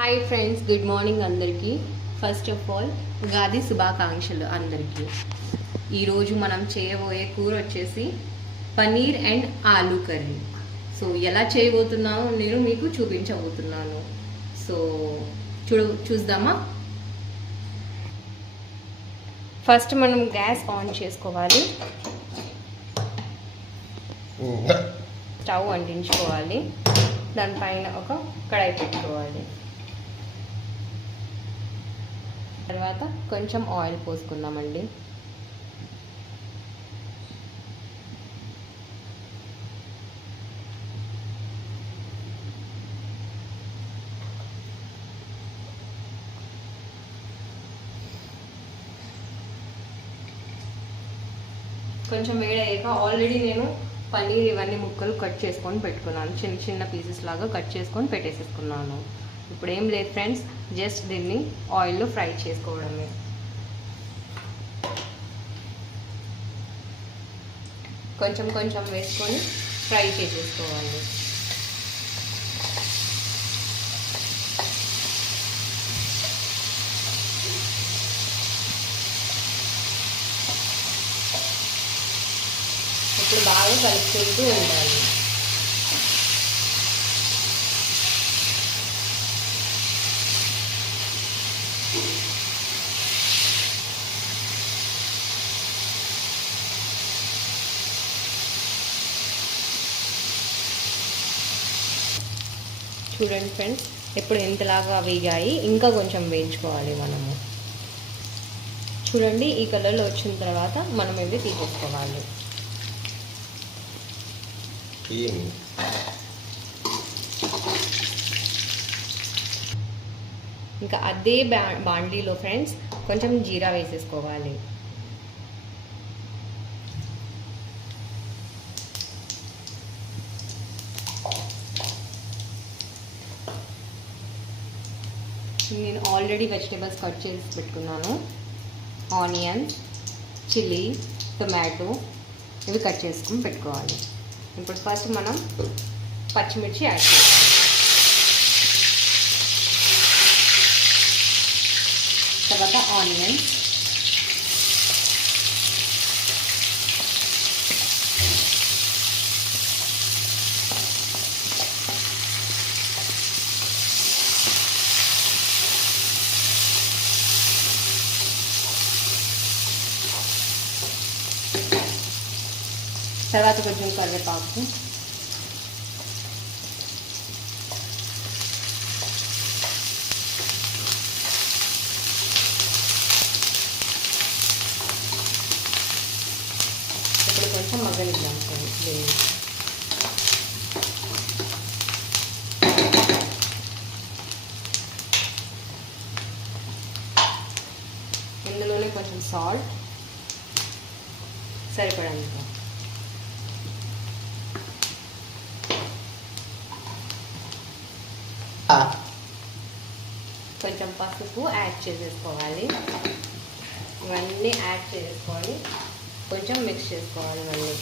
Hi friends, good morning అందరికీ. First of all Ugadi శుభాకాంక్షలు అందరికీ. ఈరోజు మనం చేయబోయే కూర వచ్చేసి paneer and aloo curry. So ఎలా చేయబోతున్నామో నేను మీకు చూపించబోతున్నాను. సో చూద్దామా. ఫస్ట్ మనం గ్యాస్ ఆన్ చేసుకోవాలి, స్టవ్ అంటించుకోవాలి, దానిపైన ఒక కడాయి పెట్టుకోవాలి. తర్వాత కొంచెం ఆయిల్ పోసుకుందామండి. కొంచెం వేడయ్యాక ఆల్రెడీ నేను పన్నీర్ ఇవన్నీ ముక్కలు కట్ చేసుకొని పెట్టుకున్నాను. చిన్న చిన్న పీసెస్ లాగా కట్ చేసుకొని పెట్టేసేసుకున్నాను. ఇప్పుడు ఏం లేదు ఫ్రెండ్స్, జస్ట్ దీన్ని ఆయిల్లో ఫ్రై చేసుకోవడమే. కొంచెం కొంచెం వేసుకొని ఫ్రై చేసేసుకోవాలి. ఇప్పుడు బాగా కలుపుకుంటూ ఉండాలి. చూడండి ఫ్రెండ్స్, ఇప్పుడు ఎంతలాగా వేగాయి, ఇంకా కొంచెం వేయించుకోవాలి మనము. చూడండి, ఈ కలర్లో వచ్చిన తర్వాత మనం ఇవి తీసేసుకోవాలి. ఇంకా అదే బాండీలో ఫ్రెండ్స్ కొంచెం జీరా వేసేసుకోవాలి. నేను ఆల్రెడీ వెజిటేబుల్స్ కట్ చేసి పెట్టుకున్నాను. ఆనియన్స్, చిల్లీ, టొమాటో ఇవి కట్ చేసుకుని పెట్టుకోవాలి. ఇప్పుడు ఫస్ట్ మనం పచ్చిమిర్చి యాడ్ చేయాలి. తర్వాత ఆనియన్స్, తర్వాత కొంచెం కరివేపాకు, ఇప్పుడు కొంచెం మగ్గనిద్దాం. ఇందులోనే కొంచెం సాల్ట్ సరిపడంత, కొంచెం పసుపు యాడ్ చేసేసుకోవాలి. ఇవన్నీ యాడ్ చేసుకొని కొంచెం మిక్స్ చేసుకోవాలి. మళ్ళీ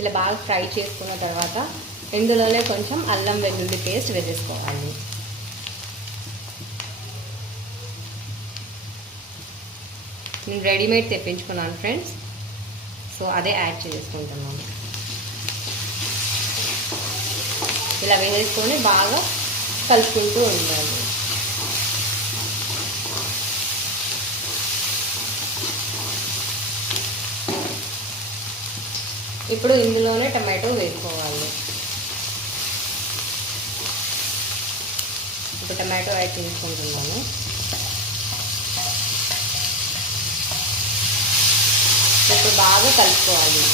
ఇలా బాగా ఫ్రై చేసుకున్న తర్వాత ఇందులోనే కొంచెం అల్లం వెల్లుల్లి పేస్ట్ వేసేసుకోవాలి. నేను రెడీమేడ్ తెప్పించుకున్నాను ఫ్రెండ్స్, సో అదే యాడ్ చేసుకుంటున్నాను. ఇలా వేసుకొని బాగా కలుపుకుంటూ ఉండాలి. ఇప్పుడు ఇందులోనే టమాటో వేసుకోవాలి. ఇప్పుడు టమాటో యాడ్ చేసుకుంటున్నాను. ఇప్పుడు బాగా కలుపుకోవాలి.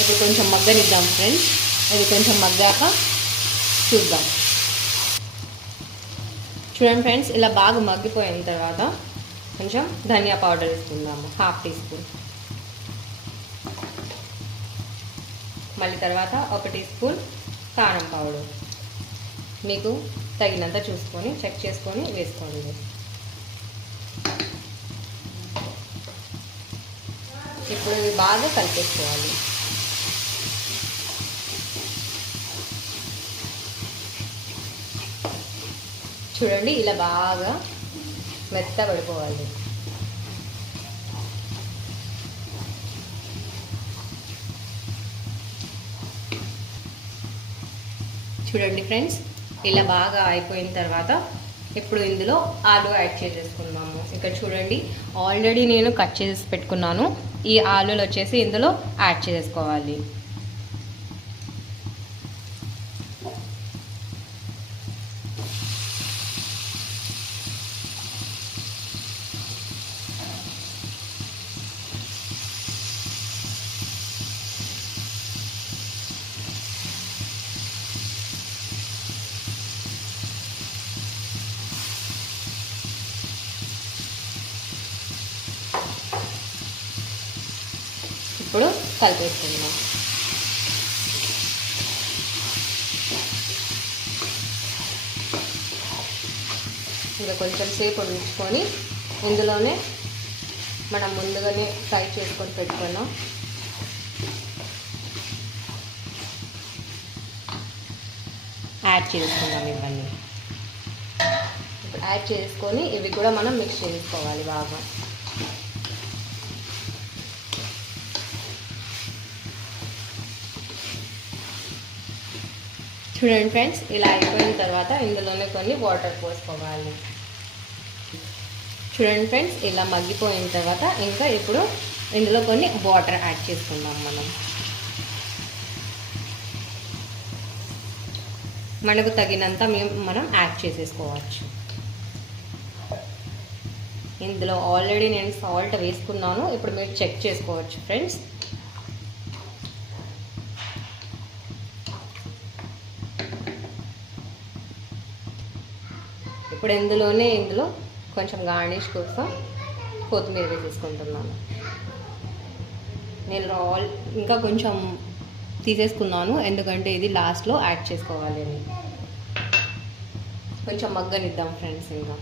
ఇప్పుడు కొంచెం మగ్గనిద్దాం ఫ్రెండ్స్. ఇది కొంచెం మగ్గాక చూద్దాం. చూడండి ఫ్రెండ్స్, ఇలా బాగా మగ్గిపోయిన తర్వాత కొంచెం ధనియా పౌడర్ వేసుకుందాము, 1/2 టీ స్పూన్. మళ్ళీ తర్వాత 1 టీ స్పూన్ కారం పౌడర్. మీకు తగినంత చూసుకొని చెక్ చేసుకొని వేసుకోండి. ఇప్పుడు ఇవి బాగా కలిపేసుకోవాలి. చూడండి ఇలా బాగా మెత్తబడిపోవాలి. చూడండి ఫ్రెండ్స్, ఇలా బాగా అయిపోయిన తర్వాత ఇప్పుడు ఇందులో ఆలు యాడ్ చేసేసుకుందాము. ఇక్కడ చూడండి ఆల్రెడీ నేను కట్ చేసి పెట్టుకున్నాను. ఈ ఆలులు వచ్చేసి ఇందులో యాడ్ చేసుకోవాలి. ఇప్పుడు కలిపేసుకుందాం. ఇంకా కొంచెం సేపు ఉంచుకొని ఇందులోనే మనం ముందుగానే ఫ్రై చేసుకొని పెట్టుకున్నాం యాడ్ చేసుకుందాం. ఇవన్నీ ఇప్పుడు యాడ్ చేసుకొని ఇవి కూడా మనం మిక్స్ చేసుకోవాలి బాగా. చూడండి ఫ్రెండ్స్, ఇలా అయిపోయిన తర్వాత ఇందులోనే కొన్ని వాటర్ పోసుకోవాలి. చూడండి ఫ్రెండ్స్, ఇలా మగ్గిపోయిన తర్వాత ఇంకా ఇప్పుడు ఇందులో కొన్ని వాటర్ యాడ్ చేసుకుందాం. మనకు తగినంత మనం యాడ్ చేసేసుకోవచ్చు. ఇందులో ఆల్రెడీ నేను సాల్ట్ వేసుకున్నాను. ఇప్పుడు మీరు చెక్ చేసుకోవచ్చు ఫ్రెండ్స్. ఇప్పుడు ఇందులో కొంచెం గార్నిష్ కోసం కొత్తిమీర వేసేసుకుంటున్నాను. నేను ఇంకా కొంచెం తీసేసుకున్నాను, ఎందుకంటే ఇది లాస్ట్లో యాడ్ చేసుకోవాలి అని. కొంచెం మగ్గనిద్దాం ఫ్రెండ్స్. ఇంకా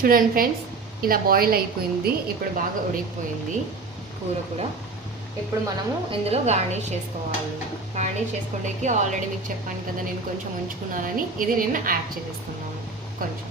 చూడండి ఫ్రెండ్స్, ఇలా బాయిల్ అయిపోయింది. ఇప్పుడు బాగా ఉడికిపోయింది కూర కూడా. ఇప్పుడు మనము ఇందులో గార్నిష్ చేసుకోవాలి. గార్నిష్ చేసుకోవడానికి ఆల్రెడీ మీకు చెప్పాను కదా, నేను కొంచెం ఉంచుకున్నానని. ఇది నేను యాడ్ చేసేస్తున్నాను కొంచెం.